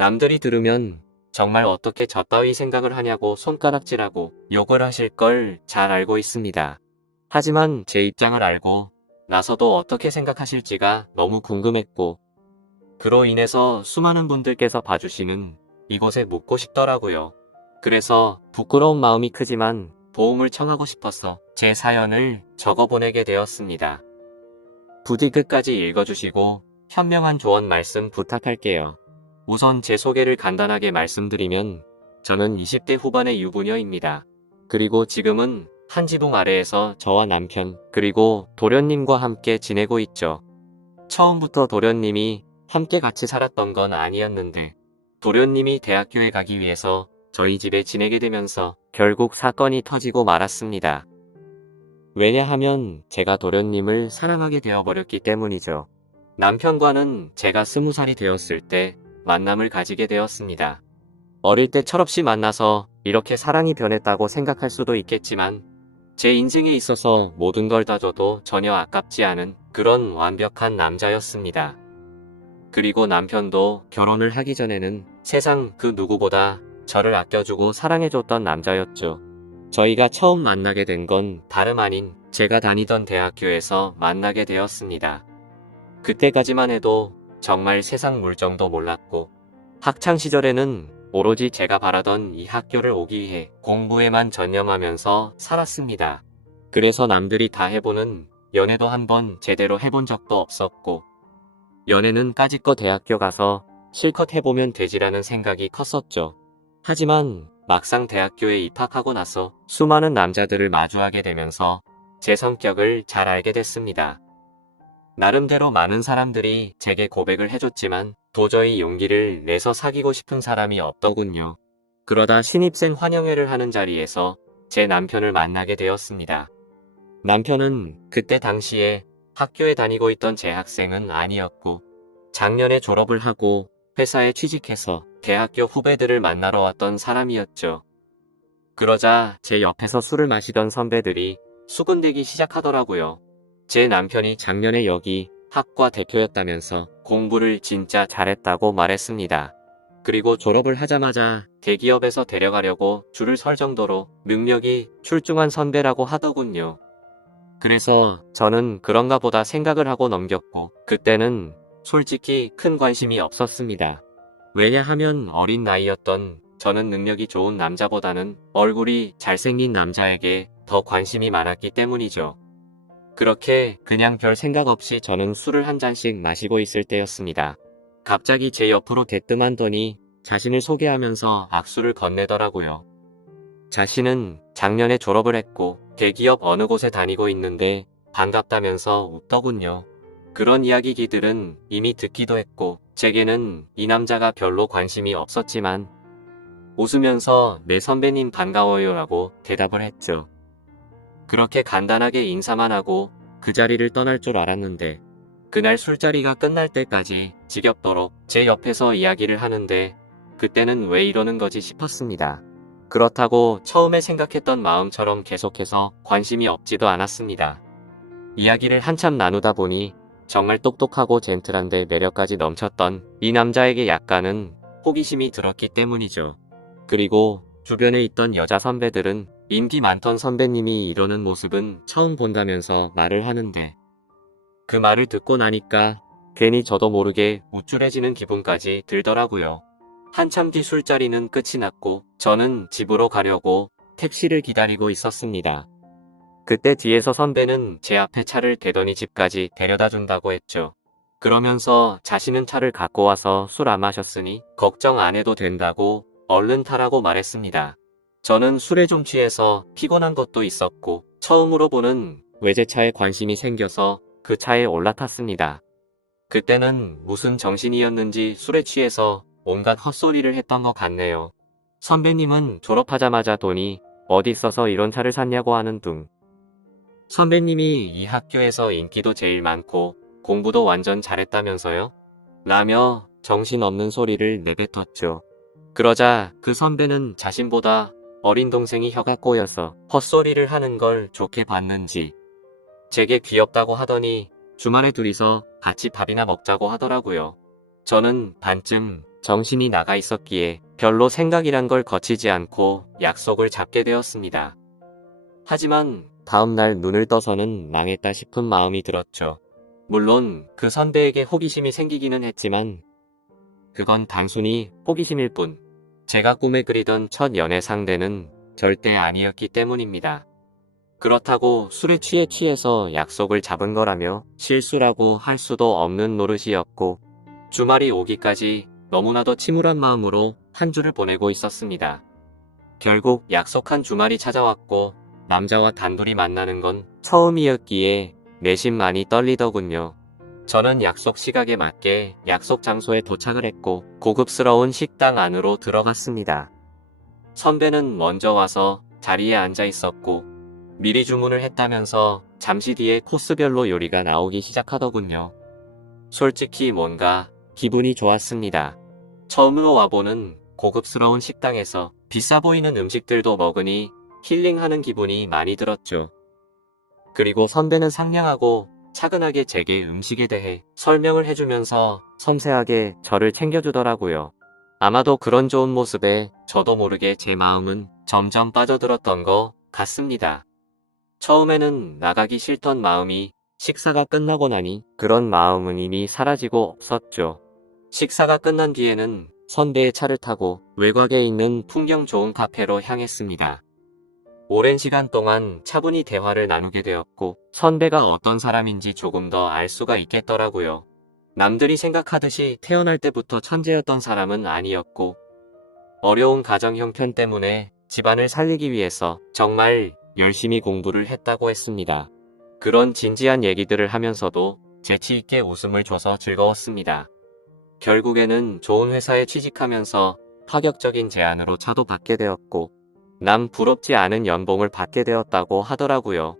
남들이 들으면 정말 어떻게 저 따위 생각을 하냐고 손가락질하고 욕을 하실 걸 잘 알고 있습니다. 하지만 제 입장을 알고 나서도 어떻게 생각하실지가 너무 궁금했고, 그로 인해서 수많은 분들께서 봐주시는 이곳에 묻고 싶더라고요. 그래서 부끄러운 마음이 크지만 도움을 청하고 싶어서 제 사연을 적어보내게 되었습니다. 부디 끝까지 읽어주시고 현명한 조언 말씀 부탁할게요. 우선 제 소개를 간단하게 말씀드리면 저는 20대 후반의 유부녀입니다. 그리고 지금은 한 지붕 아래에서 저와 남편 그리고 도련님과 함께 지내고 있죠. 처음부터 도련님이 함께 같이 살았던 건 아니었는데 도련님이 대학교에 가기 위해서 저희 집에 지내게 되면서 결국 사건이 터지고 말았습니다. 왜냐하면 제가 도련님을 사랑하게 되어버렸기 때문이죠. 남편과는 제가 20살이 되었을 때 만남을 가지게 되었습니다. 어릴 때 철없이 만나서 이렇게 사랑이 변했다고 생각할 수도 있겠지만 제 인생에 있어서 모든 걸 다 줘도 전혀 아깝지 않은 그런 완벽한 남자였습니다. 그리고 남편도 결혼을 하기 전에는 세상 그 누구보다 저를 아껴주고 사랑해줬던 남자였죠. 저희가 처음 만나게 된 건 다름 아닌 제가 다니던 대학교에서 만나게 되었습니다. 그때까지만 해도 정말 세상 물정도 몰랐고 학창시절에는 오로지 제가 바라던 이 학교를 오기 위해 공부에만 전념하면서 살았습니다. 그래서 남들이 다 해보는 연애도 한번 제대로 해본 적도 없었고 연애는 까짓거 대학교 가서 실컷 해보면 되지라는 생각이 컸었죠. 하지만 막상 대학교에 입학하고 나서 수많은 남자들을 마주하게 되면서 제 성격을 잘 알게 됐습니다. 나름대로 많은 사람들이 제게 고백을 해줬지만 도저히 용기를 내서 사귀고 싶은 사람이 없더군요. 그러다 신입생 환영회를 하는 자리에서 제 남편을 만나게 되었습니다. 남편은 그때 당시에 학교에 다니고 있던 재학생은 아니었고 작년에 졸업을 하고 회사에 취직해서 대학교 후배들을 만나러 왔던 사람이었죠. 그러자 제 옆에서 술을 마시던 선배들이 수군대기 시작하더라고요. 제 남편이 작년에 여기 학과 대표였다면서 공부를 진짜 잘했다고 말했습니다. 그리고 졸업을 하자마자 대기업에서 데려가려고 줄을 설 정도로 능력이 출중한 선배라고 하더군요. 그래서 저는 그런가 보다 생각을 하고 넘겼고 그때는 솔직히 큰 관심이 없었습니다. 왜냐하면 어린 나이였던 저는 능력이 좋은 남자보다는 얼굴이 잘생긴 남자에게 더 관심이 많았기 때문이죠. 그렇게 그냥 별 생각 없이 저는 술을 한 잔씩 마시고 있을 때였습니다. 갑자기 제 옆으로 대뜸하더니 자신을 소개하면서 악수를 건네더라고요. 자신은 작년에 졸업을 했고 대기업 어느 곳에 다니고 있는데 반갑다면서 웃더군요. 그런 이야기들은 이미 듣기도 했고 제게는 이 남자가 별로 관심이 없었지만 웃으면서 네 선배님 반가워요라고 대답을 했죠. 그렇게 간단하게 인사만 하고 그 자리를 떠날 줄 알았는데 그날 술자리가 끝날 때까지 지겹도록 제 옆에서 이야기를 하는데 그때는 왜 이러는 거지 싶었습니다. 그렇다고 처음에 생각했던 마음처럼 계속해서 관심이 없지도 않았습니다. 이야기를 한참 나누다 보니 정말 똑똑하고 젠틀한데 매력까지 넘쳤던 이 남자에게 약간은 호기심이 들었기 때문이죠. 그리고 주변에 있던 여자 선배들은 인기 많던 선배님이 이러는 모습은 처음 본다면서 말을 하는데 그 말을 듣고 나니까 괜히 저도 모르게 우쭐해지는 기분까지 들더라고요. 한참 뒤 술자리는 끝이 났고 저는 집으로 가려고 택시를 기다리고 있었습니다. 그때 뒤에서 선배는 제 앞에 차를 대더니 집까지 데려다 준다고 했죠. 그러면서 자신은 차를 갖고 와서 술 안 마셨으니 걱정 안 해도 된다고 얼른 타라고 말했습니다. 저는 술에 좀 취해서 피곤한 것도 있었고 처음으로 보는 외제차에 관심이 생겨서 그 차에 올라탔습니다. 그때는 무슨 정신이었는지 술에 취해서 온갖 헛소리를 했던 것 같네요. 선배님은 졸업하자마자 돈이 어디 있어서 이런 차를 샀냐고 하는 둥. 선배님이 이 학교에서 인기도 제일 많고 공부도 완전 잘했다면서요? 라며 정신없는 소리를 내뱉었죠. 그러자 그 선배는 자신보다 어린 동생이 혀가 꼬여서 헛소리를 하는 걸 좋게 봤는지 제게 귀엽다고 하더니 주말에 둘이서 같이 밥이나 먹자고 하더라고요. 저는 반쯤 정신이 나가 있었기에 별로 생각이란 걸 거치지 않고 약속을 잡게 되었습니다. 하지만 다음날 눈을 떠서는 망했다 싶은 마음이 들었죠. 물론 그 선배에게 호기심이 생기기는 했지만 그건 단순히 호기심일 뿐. 제가 꿈에 그리던 첫 연애 상대는 절대 아니었기 때문입니다. 그렇다고 술에 취해서 약속을 잡은 거라며 실수라고 할 수도 없는 노릇이었고 주말이 오기까지 너무나도 침울한 마음으로 한 주를 보내고 있었습니다. 결국 약속한 주말이 찾아왔고 남자와 단둘이 만나는 건 처음이었기에 내심 많이 떨리더군요. 저는 약속 시각에 맞게 약속 장소에 도착을 했고 고급스러운 식당 안으로 들어갔습니다. 선배는 먼저 와서 자리에 앉아 있었고 미리 주문을 했다면서 잠시 뒤에 코스별로 요리가 나오기 시작하더군요. 솔직히 뭔가 기분이 좋았습니다. 처음으로 와보는 고급스러운 식당에서 비싸 보이는 음식들도 먹으니 힐링하는 기분이 많이 들었죠. 그리고 선배는 상냥하고 차근하게 제게 음식에 대해 설명을 해주면서 섬세하게 저를 챙겨주더라고요. 아마도 그런 좋은 모습에 저도 모르게 제 마음은 점점 빠져들었던 것 같습니다. 처음에는 나가기 싫던 마음이 식사가 끝나고 나니 그런 마음은 이미 사라지고 없었죠. 식사가 끝난 뒤에는 선배의 차를 타고 외곽에 있는 풍경 좋은 카페로 향했습니다. 오랜 시간 동안 차분히 대화를 나누게 되었고 선배가 어떤 사람인지 조금 더 알 수가 있겠더라고요. 남들이 생각하듯이 태어날 때부터 천재였던 사람은 아니었고 어려운 가정 형편 때문에 집안을 살리기 위해서 정말 열심히 공부를 했다고 했습니다. 그런 진지한 얘기들을 하면서도 재치 있게 웃음을 줘서 즐거웠습니다. 결국에는 좋은 회사에 취직하면서 파격적인 제안으로 차도 받게 되었고 남 부럽지 않은 연봉을 받게 되었다고 하더라고요.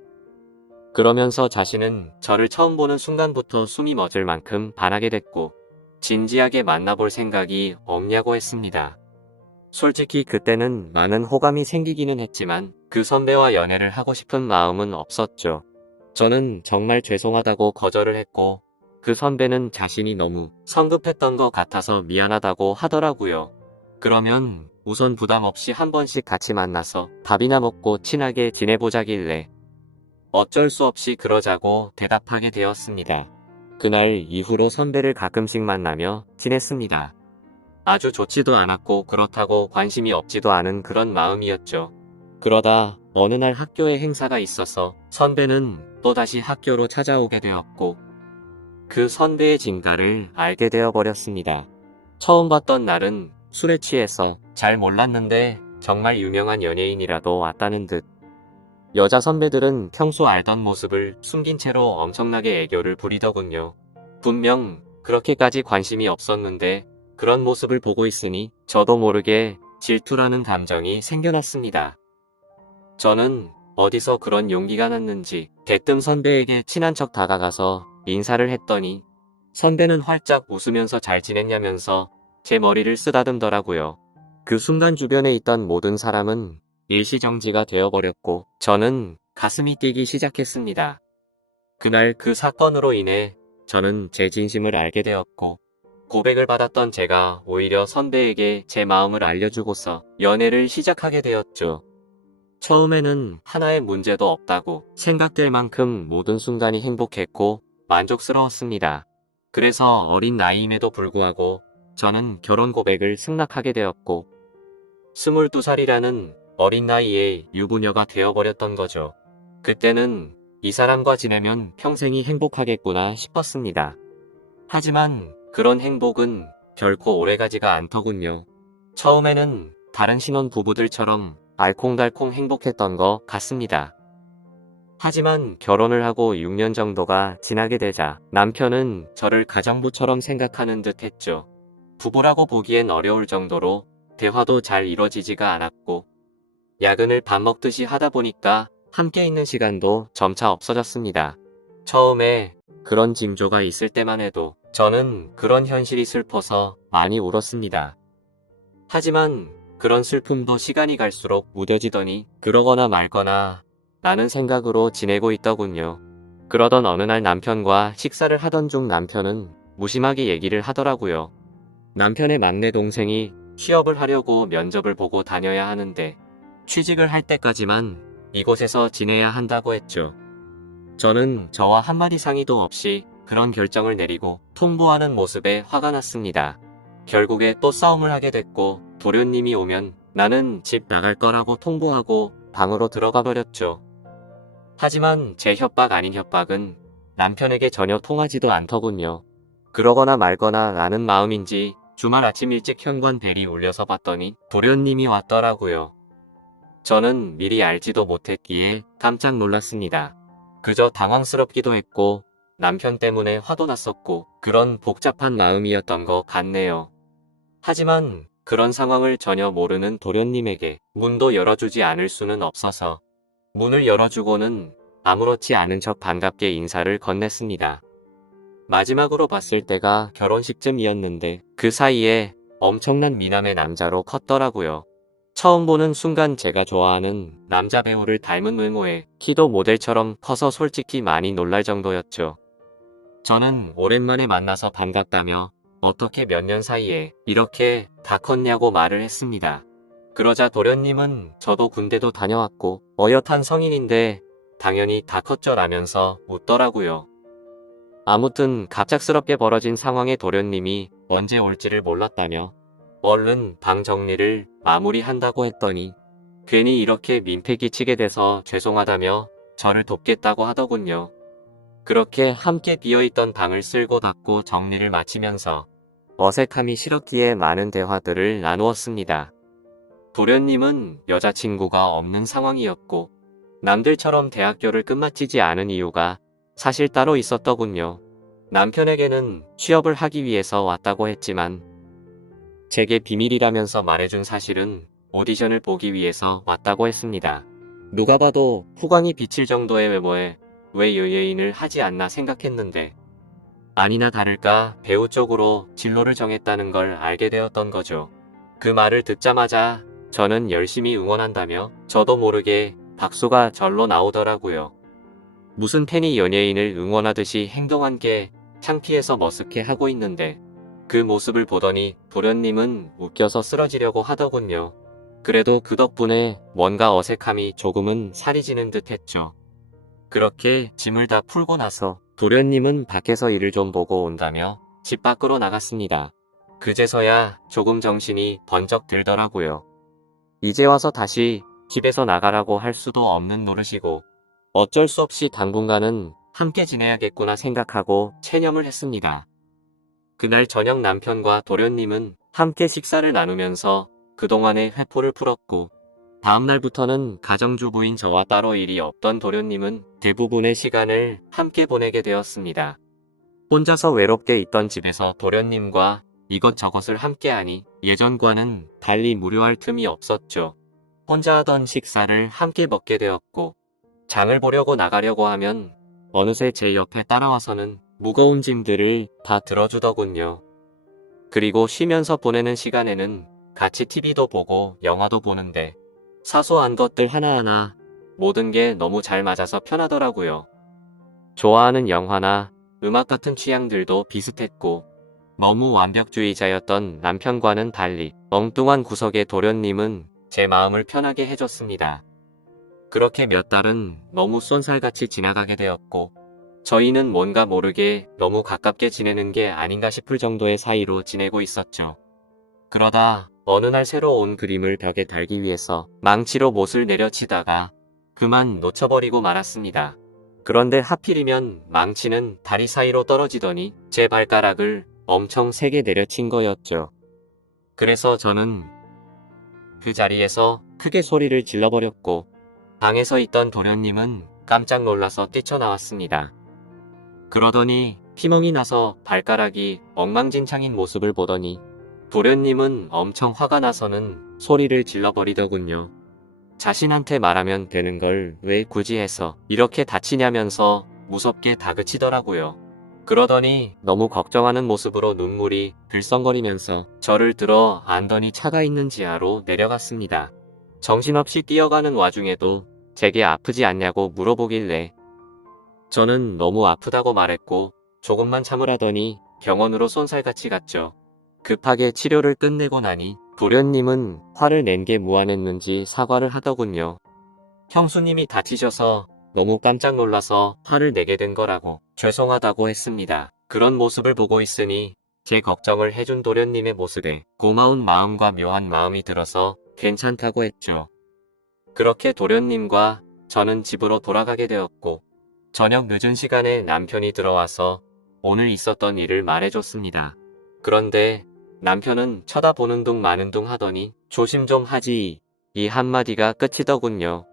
그러면서 자신은 저를 처음 보는 순간부터 숨이 멎을 만큼 반하게 됐고 진지하게 만나볼 생각이 없냐고 했습니다. 솔직히 그때는 많은 호감이 생기기는 했지만 그 선배와 연애를 하고 싶은 마음은 없었죠. 저는 정말 죄송하다고 거절을 했고 그 선배는 자신이 너무 성급했던 것 같아서 미안하다고 하더라고요. 그러면 우선 부담 없이 한 번씩 같이 만나서 밥이나 먹고 친하게 지내보자길래 어쩔 수 없이 그러자고 대답하게 되었습니다. 그날 이후로 선배를 가끔씩 만나며 지냈습니다. 아주 좋지도 않았고 그렇다고 관심이 없지도 않은 그런 마음이었죠. 그러다 어느 날 학교에 행사가 있어서 선배는 또다시 학교로 찾아오게 되었고 그 선배의 진가를 알게 되어버렸습니다. 처음 봤던 날은 술에 취해서 잘 몰랐는데 정말 유명한 연예인이라도 왔다는 듯. 여자 선배들은 평소 알던 모습을 숨긴 채로 엄청나게 애교를 부리더군요. 분명 그렇게까지 관심이 없었는데 그런 모습을 보고 있으니 저도 모르게 질투라는 감정이 생겨났습니다. 저는 어디서 그런 용기가 났는지 대뜸 선배에게 친한 척 다가가서 인사를 했더니 선배는 활짝 웃으면서 잘 지냈냐면서 제 머리를 쓰다듬더라고요. 그 순간 주변에 있던 모든 사람은 일시정지가 되어버렸고 저는 가슴이 뛰기 시작했습니다. 그날 그 사건으로 인해 저는 제 진심을 알게 되었고 고백을 받았던 제가 오히려 선배에게 제 마음을 알려주고서 연애를 시작하게 되었죠. 처음에는 하나의 문제도 없다고 생각될 만큼 모든 순간이 행복했고 만족스러웠습니다. 그래서 어린 나이임에도 불구하고 저는 결혼 고백을 승낙하게 되었고 22살이라는 어린 나이에 유부녀가 되어버렸던 거죠. 그때는 이 사람과 지내면 평생이 행복하겠구나 싶었습니다. 하지만 그런 행복은 결코 오래가지가 않더군요. 처음에는 다른 신혼 부부들처럼 알콩달콩 행복했던 것 같습니다. 하지만 결혼을 하고 6년 정도가 지나게 되자 남편은 저를 가정부처럼 생각하는 듯 했죠. 부부라고 보기엔 어려울 정도로 대화도 잘 이루어지지가 않았고 야근을 밥 먹듯이 하다 보니까 함께 있는 시간도 점차 없어졌습니다. 처음에 그런 징조가 있을 때만 해도 저는 그런 현실이 슬퍼서 많이 울었습니다. 하지만 그런 슬픔도 시간이 갈수록 무뎌지더니 그러거나 말거나 라는 생각으로 지내고 있더군요. 그러던 어느 날 남편과 식사를 하던 중 남편은 무심하게 얘기를 하더라고요. 남편의 막내 동생이 취업을 하려고 면접을 보고 다녀야 하는데 취직을 할 때까지만 이곳에서 지내야 한다고 했죠. 저는 저와 한마디 상의도 없이 그런 결정을 내리고 통보하는 모습에 화가 났습니다. 결국에 또 싸움을 하게 됐고 도련님이 오면 나는 집 나갈 거라고 통보하고 방으로 들어가 버렸죠. 하지만 제 협박 아닌 협박은 남편에게 전혀 통하지도 않더군요. 그러거나 말거나 라는 마음인지 주말 아침 일찍 현관 벨이 울려서 봤더니 도련님이 왔더라고요. 저는 미리 알지도 못했기에 깜짝 놀랐습니다. 그저 당황스럽기도 했고 남편 때문에 화도 났었고 그런 복잡한 마음이었던 것 같네요. 하지만 그런 상황을 전혀 모르는 도련님에게 문도 열어주지 않을 수는 없어서 문을 열어주고는 아무렇지 않은 척 반갑게 인사를 건넸습니다. 마지막으로 봤을 때가 결혼식쯤이었는데 그 사이에 엄청난 미남의 남자로 컸더라고요. 처음 보는 순간 제가 좋아하는 남자 배우를 닮은 외모에 키도 모델처럼 커서 솔직히 많이 놀랄 정도였죠. 저는 오랜만에 만나서 반갑다며 어떻게 몇 년 사이에 이렇게 다 컸냐고 말을 했습니다. 그러자 도련님은 저도 군대도 다녀왔고 어엿한 성인인데 당연히 다 컸죠 라면서 웃더라고요. 아무튼 갑작스럽게 벌어진 상황에 도련님이 언제 올지를 몰랐다며 얼른 방 정리를 마무리한다고 했더니 괜히 이렇게 민폐 끼치게 돼서 죄송하다며 저를 돕겠다고 하더군요. 그렇게 함께 비어있던 방을 쓸고 닦고 정리를 마치면서 어색함이 싫었기에 많은 대화들을 나누었습니다. 도련님은 여자친구가 없는 상황이었고 남들처럼 대학교를 끝마치지 않은 이유가 사실 따로 있었더군요. 남편에게는 취업을 하기 위해서 왔다고 했지만 제게 비밀이라면서 말해준 사실은 오디션을 보기 위해서 왔다고 했습니다. 누가 봐도 후광이 비칠 정도의 외모에 왜 여예인을 하지 않나 생각했는데 아니나 다를까 배우 쪽으로 진로를 정했다는 걸 알게 되었던 거죠. 그 말을 듣자마자 저는 열심히 응원한다며 저도 모르게 박수가 절로 나오더라고요. 무슨 팬이 연예인을 응원하듯이 행동한 게 창피해서 머쓱해 하고 있는데 그 모습을 보더니 도련님은 웃겨서 쓰러지려고 하더군요. 그래도 그 덕분에 뭔가 어색함이 조금은 살이 지는 듯 했죠. 그렇게 짐을 다 풀고 나서 도련님은 밖에서 일을 좀 보고 온다며 집 밖으로 나갔습니다. 그제서야 조금 정신이 번쩍 들더라고요. 이제 와서 다시 집에서 나가라고 할 수도 없는 노릇이고 어쩔 수 없이 당분간은 함께 지내야겠구나 생각하고 체념을 했습니다. 그날 저녁 남편과 도련님은 함께 식사를 나누면서 그동안의 회포를 풀었고 다음날부터는 가정주부인 저와 따로 일이 없던 도련님은 대부분의 시간을 함께 보내게 되었습니다. 혼자서 외롭게 있던 집에서 도련님과 이것저것을 함께하니 예전과는 달리 무료할 틈이 없었죠. 혼자 하던 식사를 함께 먹게 되었고 장을 보려고 나가려고 하면 어느새 제 옆에 따라와서는 무거운 짐들을 다 들어주더군요. 그리고 쉬면서 보내는 시간에는 같이 TV도 보고 영화도 보는데 사소한 것들 하나하나 모든 게 너무 잘 맞아서 편하더라고요. 좋아하는 영화나 음악 같은 취향들도 비슷했고 너무 완벽주의자였던 남편과는 달리 엉뚱한 구석의 도련님은 제 마음을 편하게 해줬습니다. 그렇게 몇 달은 너무 쏜살같이 지나가게 되었고 저희는 뭔가 모르게 너무 가깝게 지내는 게 아닌가 싶을 정도의 사이로 지내고 있었죠. 그러다 어느 날 새로 온 그림을 벽에 달기 위해서 망치로 못을 내려치다가 그만 놓쳐버리고 말았습니다. 그런데 하필이면 망치는 다리 사이로 떨어지더니 제 발가락을 엄청 세게 내려친 거였죠. 그래서 저는 그 자리에서 크게 소리를 질러버렸고 방에서 있던 도련님은 깜짝 놀라서 뛰쳐나왔습니다. 그러더니 피멍이 나서 발가락이 엉망진창인 모습을 보더니 도련님은 엄청 화가 나서는 소리를 질러버리더군요. 자신한테 말하면 되는 걸 왜 굳이 해서 이렇게 다치냐면서 무섭게 다그치더라고요. 그러더니 너무 걱정하는 모습으로 눈물이 들썽거리면서 저를 들어 안더니 차가 있는 지하로 내려갔습니다. 정신없이 뛰어가는 와중에도 제게 아프지 않냐고 물어보길래 저는 너무 아프다고 말했고 조금만 참으라더니 병원으로 쏜살같이 갔죠. 급하게 치료를 끝내고 나니 도련님은 화를 낸 게 무안했는지 사과를 하더군요. 형수님이 다치셔서 너무 깜짝 놀라서 화를 내게 된 거라고 죄송하다고 했습니다. 그런 모습을 보고 있으니 제 걱정을 해준 도련님의 모습에 고마운 마음과 묘한 마음이 들어서 괜찮다고 했죠. 그렇게 도련님과 저는 집으로 돌아가게 되었고 저녁 늦은 시간에 남편이 들어와서 오늘 있었던 일을 말해줬습니다. 그런데 남편은 쳐다보는 둥 마는 둥 하더니 조심 좀 하지, 이 한마디가 끝이더군요.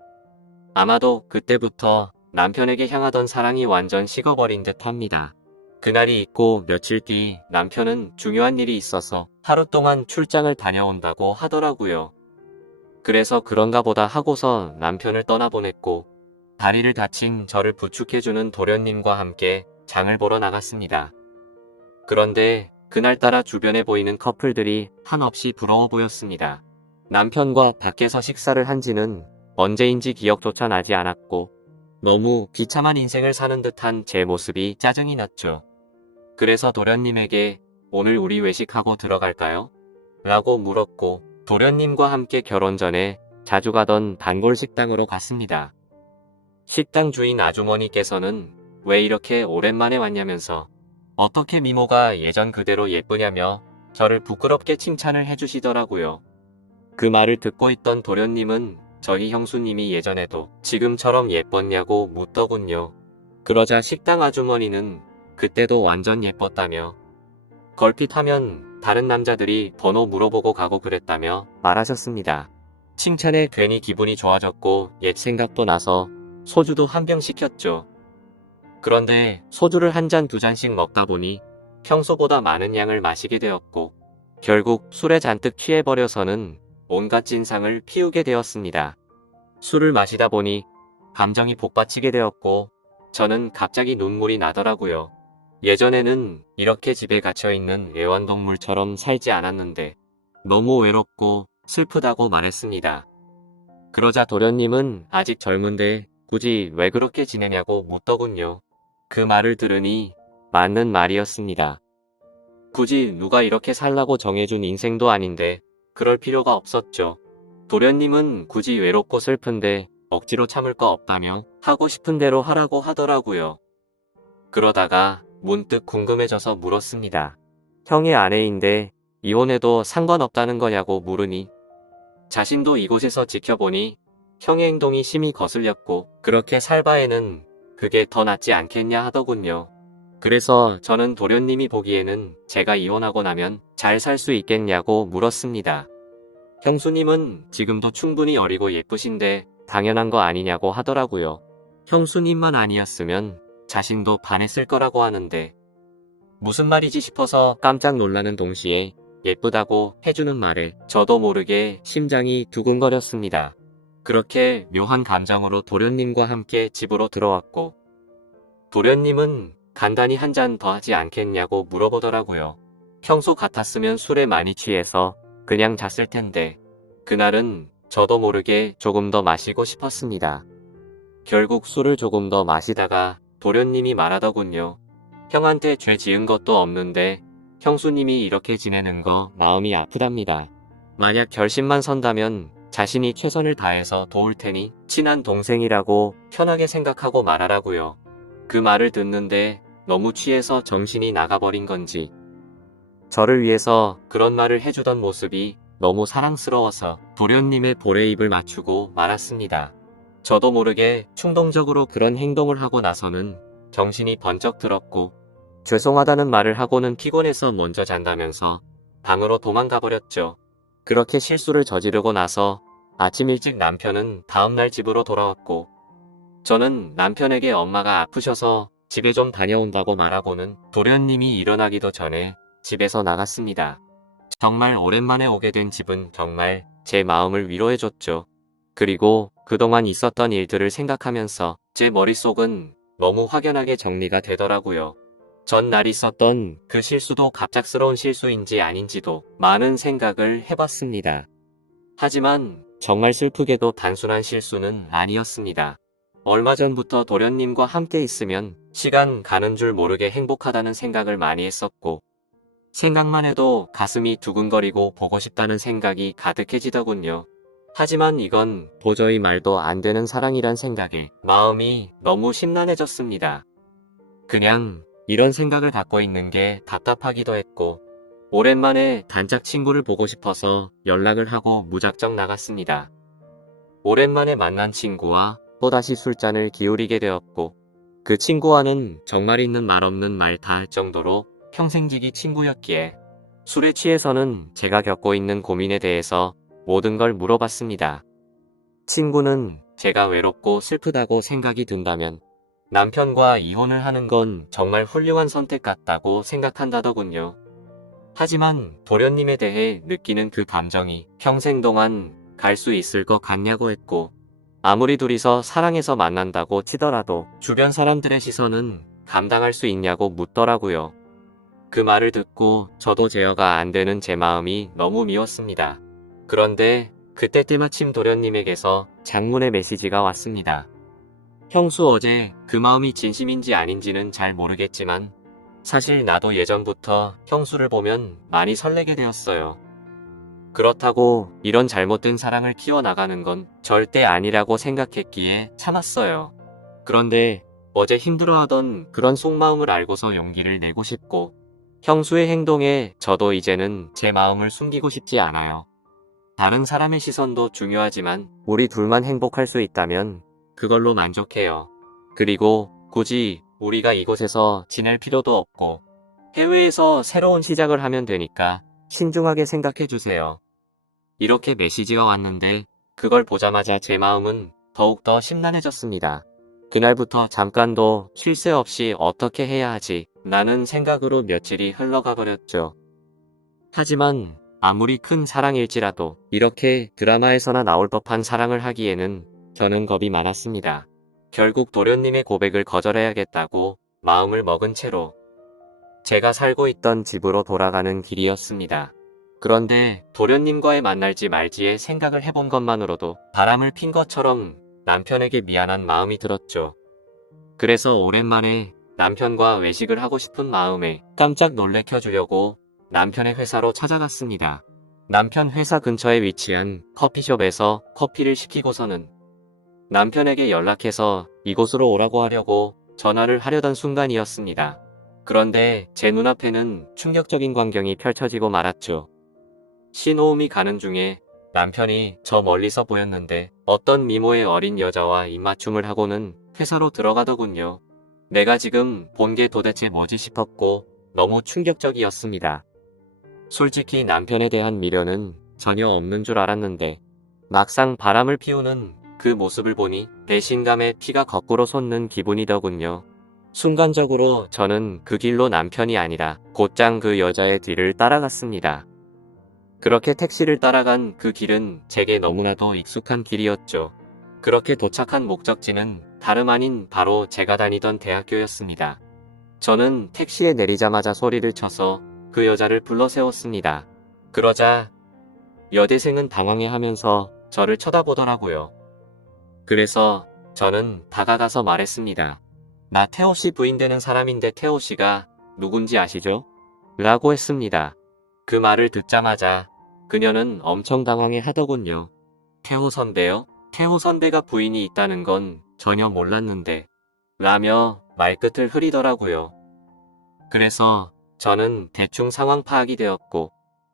아마도 그때부터 남편에게 향하던 사랑이 완전 식어버린 듯 합니다. 그날이 있고 며칠 뒤 남편은 중요한 일이 있어서 하루 동안 출장을 다녀온다고 하더라고요. 그래서 그런가 보다 하고서 남편을 떠나보냈고 다리를 다친 저를 부축해주는 도련님과 함께 장을 보러 나갔습니다. 그런데 그날따라 주변에 보이는 커플들이 한없이 부러워 보였습니다. 남편과 밖에서 식사를 한 지는 언제인지 기억조차 나지 않았고 너무 비참한 인생을 사는 듯한 제 모습이 짜증이 났죠. 그래서 도련님에게 오늘 우리 외식하고 들어갈까요? 라고 물었고 도련님과 함께 결혼 전에 자주 가던 단골 식당으로 갔습니다. 식당 주인 아주머니께서는 왜 이렇게 오랜만에 왔냐면서 어떻게 미모가 예전 그대로 예쁘냐며 저를 부끄럽게 칭찬을 해주시더라고요. 그 말을 듣고 있던 도련님은 저희 형수님이 예전에도 지금처럼 예뻤냐고 묻더군요. 그러자 식당 아주머니는 그때도 완전 예뻤다며 걸핏하면 다른 남자들이 번호 물어보고 가고 그랬다며 말하셨습니다. 칭찬에 괜히 기분이 좋아졌고 옛 생각도 나서 소주도 한 병 시켰죠. 그런데 소주를 한 잔 두 잔씩 먹다 보니 평소보다 많은 양을 마시게 되었고 결국 술에 잔뜩 취해버려서는 온갖 진상을 피우게 되었습니다. 술을 마시다 보니 감정이 복받치게 되었고 저는 갑자기 눈물이 나더라고요. 예전에는 이렇게 집에 갇혀있는 애완동물처럼 살지 않았는데 너무 외롭고 슬프다고 말했습니다. 그러자 도련님은 아직 젊은데 굳이 왜 그렇게 지내냐고 묻더군요. 그 말을 들으니 맞는 말이었습니다. 굳이 누가 이렇게 살라고 정해준 인생도 아닌데 그럴 필요가 없었죠. 도련님은 굳이 외롭고 슬픈데 억지로 참을 거 없다며 하고 싶은 대로 하라고 하더라고요. 그러다가 문득 궁금해져서 물었습니다. 형의 아내인데 이혼해도 상관없다는 거냐고 물으니 자신도 이곳에서 지켜보니 형의 행동이 심히 거슬렸고 그렇게 살 바에는 그게 더 낫지 않겠냐 하더군요. 그래서 저는 도련님이 보기에는 제가 이혼하고 나면 잘 살 수 있겠냐고 물었습니다. 형수님은 지금도 충분히 어리고 예쁘신데 당연한 거 아니냐고 하더라고요. 형수님만 아니었으면 자신도 반했을 거라고 하는데 무슨 말이지 싶어서 깜짝 놀라는 동시에 예쁘다고 해주는 말에 저도 모르게 심장이 두근거렸습니다. 그렇게 묘한 감정으로 도련님과 함께 집으로 들어왔고 도련님은 간단히 한 잔 더 하지 않겠냐고 물어보더라고요. 평소 같았으면 술에 많이 취해서 그냥 잤을 텐데 그날은 저도 모르게 조금 더 마시고 싶었습니다. 결국 술을 조금 더 마시다가 도련님이 말하더군요. 형한테 죄 지은 것도 없는데 형수님이 이렇게 지내는 거 마음이 아프답니다. 만약 결심만 선다면 자신이 최선을 다해서 도울 테니 친한 동생이라고 편하게 생각하고 말하라고요. 그 말을 듣는데 너무 취해서 정신이 나가버린 건지 저를 위해서 그런 말을 해주던 모습이 너무 사랑스러워서 도련님의 볼에 입을 맞추고 말았습니다. 저도 모르게 충동적으로 그런 행동을 하고 나서는 정신이 번쩍 들었고 죄송하다는 말을 하고는 피곤해서 먼저 잔다면서 방으로 도망가 버렸죠. 그렇게 실수를 저지르고 나서 아침 일찍 남편은 다음날 집으로 돌아왔고 저는 남편에게 엄마가 아프셔서 집에 좀 다녀온다고 말하고는 도련님이 일어나기도 전에 집에서 나갔습니다. 정말 오랜만에 오게 된 집은 정말 제 마음을 위로해줬죠. 그리고 그동안 있었던 일들을 생각하면서 제 머릿속은 너무 확연하게 정리가 되더라고요. 전날 있었던 그 실수도 갑작스러운 실수인지 아닌지도 많은 생각을 해봤습니다. 하지만 정말 슬프게도 단순한 실수는 아니었습니다. 얼마 전부터 도련님과 함께 있으면 시간 가는 줄 모르게 행복하다는 생각을 많이 했었고 생각만 해도 가슴이 두근거리고 보고 싶다는 생각이 가득해지더군요. 하지만 이건 도저히 말도 안 되는 사랑이란 생각에 마음이 너무 심란해졌습니다. 그냥 이런 생각을 갖고 있는 게 답답하기도 했고, 오랜만에 단짝 친구를 보고 싶어서 연락을 하고 무작정 나갔습니다. 오랜만에 만난 친구와 또다시 술잔을 기울이게 되었고, 그 친구와는 정말 있는 말 없는 말 다 할 정도로 평생지기 친구였기에 술에 취해서는 제가 겪고 있는 고민에 대해서 모든 걸 물어봤습니다. 친구는 제가 외롭고 슬프다고 생각이 든다면 남편과 이혼을 하는 건 정말 훌륭한 선택 같다고 생각한다더군요. 하지만 도련님에 대해 느끼는 그 감정이 평생 동안 갈 수 있을 것 같냐고 했고, 아무리 둘이서 사랑해서 만난다고 치더라도 주변 사람들의 시선은 감당할 수 있냐고 묻더라고요. 그 말을 듣고 저도 제어가 안 되는 제 마음이 너무 미웠습니다. 그런데 그때 때마침 도련님에게서 장문의 메시지가 왔습니다. 형수, 어제 그 마음이 진심인지 아닌지는 잘 모르겠지만 사실 나도 예전부터 형수를 보면 많이 설레게 되었어요. 그렇다고 이런 잘못된 사랑을 키워나가는 건 절대 아니라고 생각했기에 참았어요. 그런데 어제 힘들어하던 그런 속마음을 알고서 용기를 내고 싶고, 형수의 행동에 저도 이제는 제 마음을 숨기고 싶지 않아요. 다른 사람의 시선도 중요하지만 우리 둘만 행복할 수 있다면 그걸로 만족해요. 그리고 굳이 우리가 이곳에서 지낼 필요도 없고 해외에서 새로운 시작을 하면 되니까 신중하게 생각해 주세요. 이렇게 메시지가 왔는데 그걸 보자마자 제 마음은 더욱더 심란해졌습니다. 그날부터 잠깐도 쉴 새 없이 어떻게 해야 하지? 라는 생각으로 며칠이 흘러가 버렸죠. 하지만 아무리 큰 사랑일지라도 이렇게 드라마에서나 나올 법한 사랑을 하기에는 저는 겁이 많았습니다. 결국 도련님의 고백을 거절해야겠다고 마음을 먹은 채로 제가 살고 있던 집으로 돌아가는 길이었습니다. 그런데 도련님과의 만날지 말지의 생각을 해본 것만으로도 바람을 핀 것처럼 남편에게 미안한 마음이 들었죠. 그래서 오랜만에 남편과 외식을 하고 싶은 마음에 깜짝 놀래켜주려고 남편의 회사로 찾아갔습니다. 남편 회사 근처에 위치한 커피숍에서 커피를 시키고서는 남편에게 연락해서 이곳으로 오라고 하려고 전화를 하려던 순간이었습니다. 그런데 제 눈앞에는 충격적인 광경이 펼쳐지고 말았죠. 신호음이 가는 중에 남편이 저 멀리서 보였는데 어떤 미모의 어린 여자와 입맞춤을 하고는 회사로 들어가더군요. 내가 지금 본 게 도대체 뭐지 싶었고 너무 충격적이었습니다. 솔직히 남편에 대한 미련은 전혀 없는 줄 알았는데 막상 바람을 피우는 그 모습을 보니 배신감에 피가 거꾸로 솟는 기분이더군요. 순간적으로 저는 그 길로 남편이 아니라 곧장 그 여자의 뒤를 따라갔습니다. 그렇게 택시를 따라간 그 길은 제게 너무나도 익숙한 길이었죠. 그렇게 도착한 목적지는 다름 아닌 바로 제가 다니던 대학교였습니다. 저는 택시에 내리자마자 소리를 쳐서 그 여자를 불러 세웠습니다. 그러자 여대생은 당황해하면서 저를 쳐다보더라고요. 그래서 저는 다가가서 말했습니다. 나 태호 씨 부인 되는 사람인데 태호 씨가 누군지 아시죠? 라고 했습니다. 그 말을 듣자마자 그녀는 엄청 당황해 하더군요. 태호 선배요? 태호 선배가 부인이 있다는 건 전혀 몰랐는데 라며 말끝을 흐리더라고요. 그래서 저는 대충 상황 파악이 되었고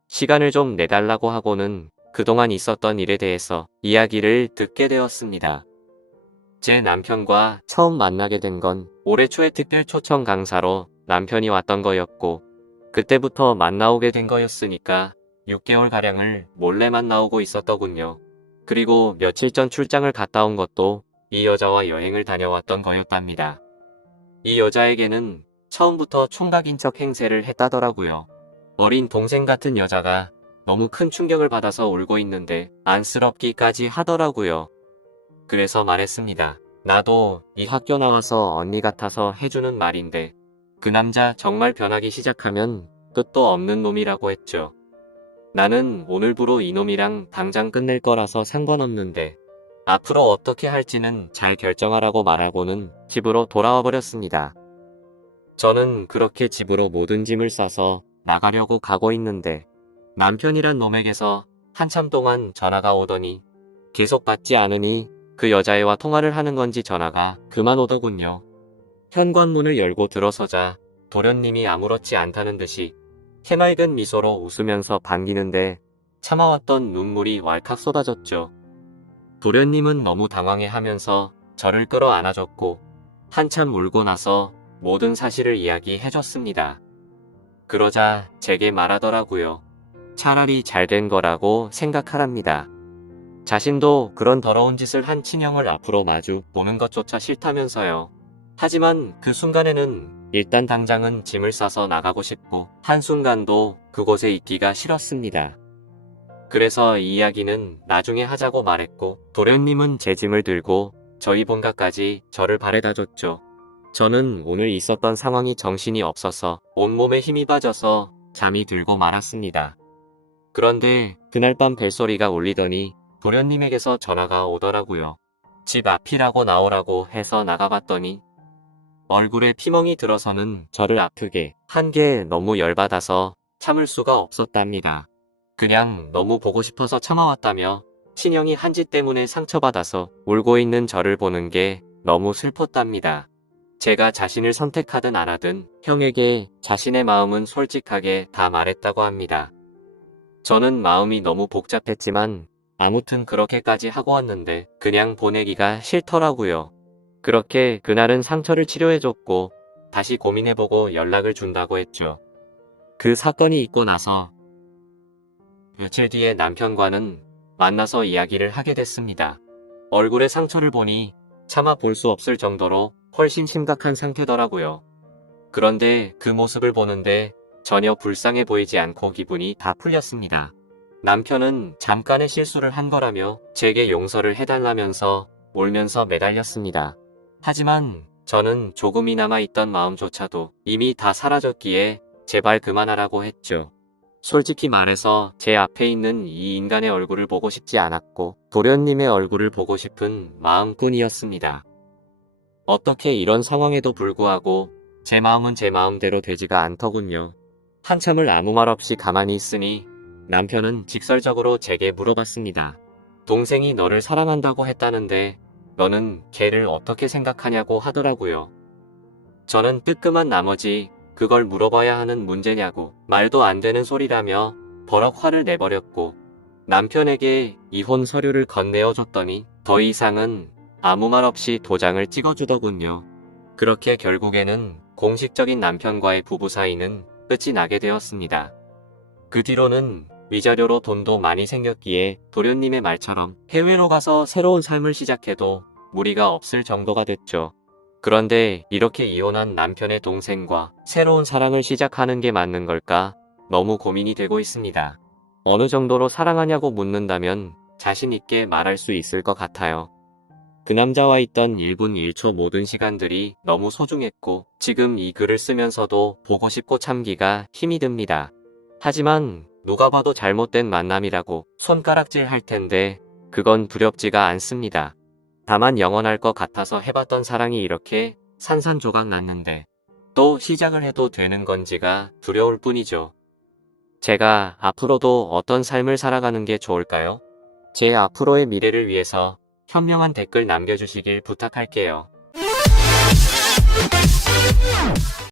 시간을 좀 내달라고 하고는 그동안 있었던 일에 대해서 이야기를 듣게 되었습니다. 제 남편과 처음 만나게 된 건 올해 초에 특별 초청 강사로 남편이 왔던 거였고 그때부터 만나오게 된 거였으니까 6개월가량을 몰래 만나오고 있었더군요. 그리고 며칠 전 출장을 갔다 온 것도 이 여자와 여행을 다녀왔던 거였답니다. 이 여자에게는 처음부터 총각인 척 행세를 했다더라고요. 어린 동생 같은 여자가 너무 큰 충격을 받아서 울고 있는데 안쓰럽기까지 하더라고요. 그래서 말했습니다. 나도 이 학교 나와서 언니 같아서 해주는 말인데 그 남자 정말 변하기 시작하면 끝도 없는 놈이라고 했죠. 나는 오늘부로 이놈이랑 당장 끝낼 거라서 상관없는데 앞으로 어떻게 할지는 잘 결정하라고 말하고는 집으로 돌아와 버렸습니다. 저는 그렇게 집으로 모든 짐을 싸서 나가려고 가고 있는데 남편이란 놈에게서 한참 동안 전화가 오더니 계속 받지 않으니 그 여자애와 통화를 하는 건지 전화가 그만 오더군요. 현관문을 열고 들어서자 도련님이 아무렇지 않다는 듯이 해맑은 미소로 웃으면서 반기는데 참아왔던 눈물이 왈칵 쏟아졌죠. 도련님은 너무 당황해하면서 저를 끌어안아줬고 한참 울고 나서 모든 사실을 이야기해줬습니다. 그러자 제게 말하더라고요. 차라리 잘된 거라고 생각하랍니다. 자신도 그런 더러운 짓을 한 친형을 앞으로 마주 보는 것조차 싫다면서요. 하지만 그 순간에는 일단 당장은 짐을 싸서 나가고 싶고 한순간도 그곳에 있기가 싫었습니다. 그래서 이 이야기는 나중에 하자고 말했고 도련님은 제 짐을 들고 저희 본가까지 저를 바래다 줬죠. 저는 오늘 있었던 상황이 정신이 없어서 온몸에 힘이 빠져서 잠이 들고 말았습니다. 그런데 그날 밤 벨소리가 울리더니 도련님에게서 전화가 오더라고요. 집 앞이라고 나오라고 해서 나가봤더니 얼굴에 피멍이 들어서는 저를 아프게 한 게 너무 열받아서 참을 수가 없었답니다. 그냥 너무 보고 싶어서 참아왔다며 친형이 한 짓 때문에 상처받아서 울고 있는 저를 보는 게 너무 슬펐답니다. 제가 자신을 선택하든 안 하든 형에게 자신의 마음은 솔직하게 다 말했다고 합니다. 저는 마음이 너무 복잡했지만 아무튼 그렇게까지 하고 왔는데 그냥 보내기가 싫더라고요. 그렇게 그날은 상처를 치료해줬고 다시 고민해보고 연락을 준다고 했죠. 그 사건이 있고 나서 며칠 뒤에 남편과는 만나서 이야기를 하게 됐습니다. 얼굴에 상처를 보니 차마 볼 수 없을 정도로 훨씬 심각한 상태더라고요. 그런데 그 모습을 보는데 전혀 불쌍해 보이지 않고 기분이 다 풀렸습니다. 남편은 잠깐의 실수를 한 거라며 제게 용서를 해달라면서 울면서 매달렸습니다. 하지만 저는 조금이나마 있던 마음조차도 이미 다 사라졌기에 제발 그만하라고 했죠. 솔직히 말해서 제 앞에 있는 이 인간의 얼굴을 보고 싶지 않았고 도련님의 얼굴을 보고 싶은 마음뿐이었습니다. 어떻게 이런 상황에도 불구하고 제 마음은 제 마음대로 되지가 않더군요. 한참을 아무 말 없이 가만히 있으니 남편은 직설적으로 제게 물어봤습니다. 동생이 너를 사랑한다고 했다는데 너는 걔를 어떻게 생각하냐고 하더라고요. 저는 뜨끔한 나머지 그걸 물어봐야 하는 문제냐고 말도 안 되는 소리라며 버럭 화를 내버렸고 남편에게 이혼 서류를 건네어 줬더니 더 이상은 아무 말 없이 도장을 찍어주더군요. 그렇게 결국에는 공식적인 남편과의 부부 사이는 끝이 나게 되었습니다. 그 뒤로는 위자료로 돈도 많이 생겼기에 도련님의 말처럼 해외로 가서 새로운 삶을 시작해도 무리가 없을 정도가 됐죠. 그런데 이렇게 이혼한 남편의 동생과 새로운 사랑을 시작하는 게 맞는 걸까 너무 고민이 되고 있습니다. 어느 정도로 사랑하냐고 묻는다면 자신 있게 말할 수 있을 것 같아요. 그 남자와 있던 1분 1초 모든 시간들이 너무 소중했고 지금 이 글을 쓰면서도 보고 싶고 참기가 힘이 듭니다. 하지만 누가 봐도 잘못된 만남이라고 손가락질 할 텐데 그건 두렵지가 않습니다. 다만 영원할 것 같아서 해봤던 사랑이 이렇게 산산조각 났는데 또 시작을 해도 되는 건지가 두려울 뿐이죠. 제가 앞으로도 어떤 삶을 살아가는 게 좋을까요? 제 앞으로의 미래를 위해서 현명한 댓글 남겨주시길 부탁할게요.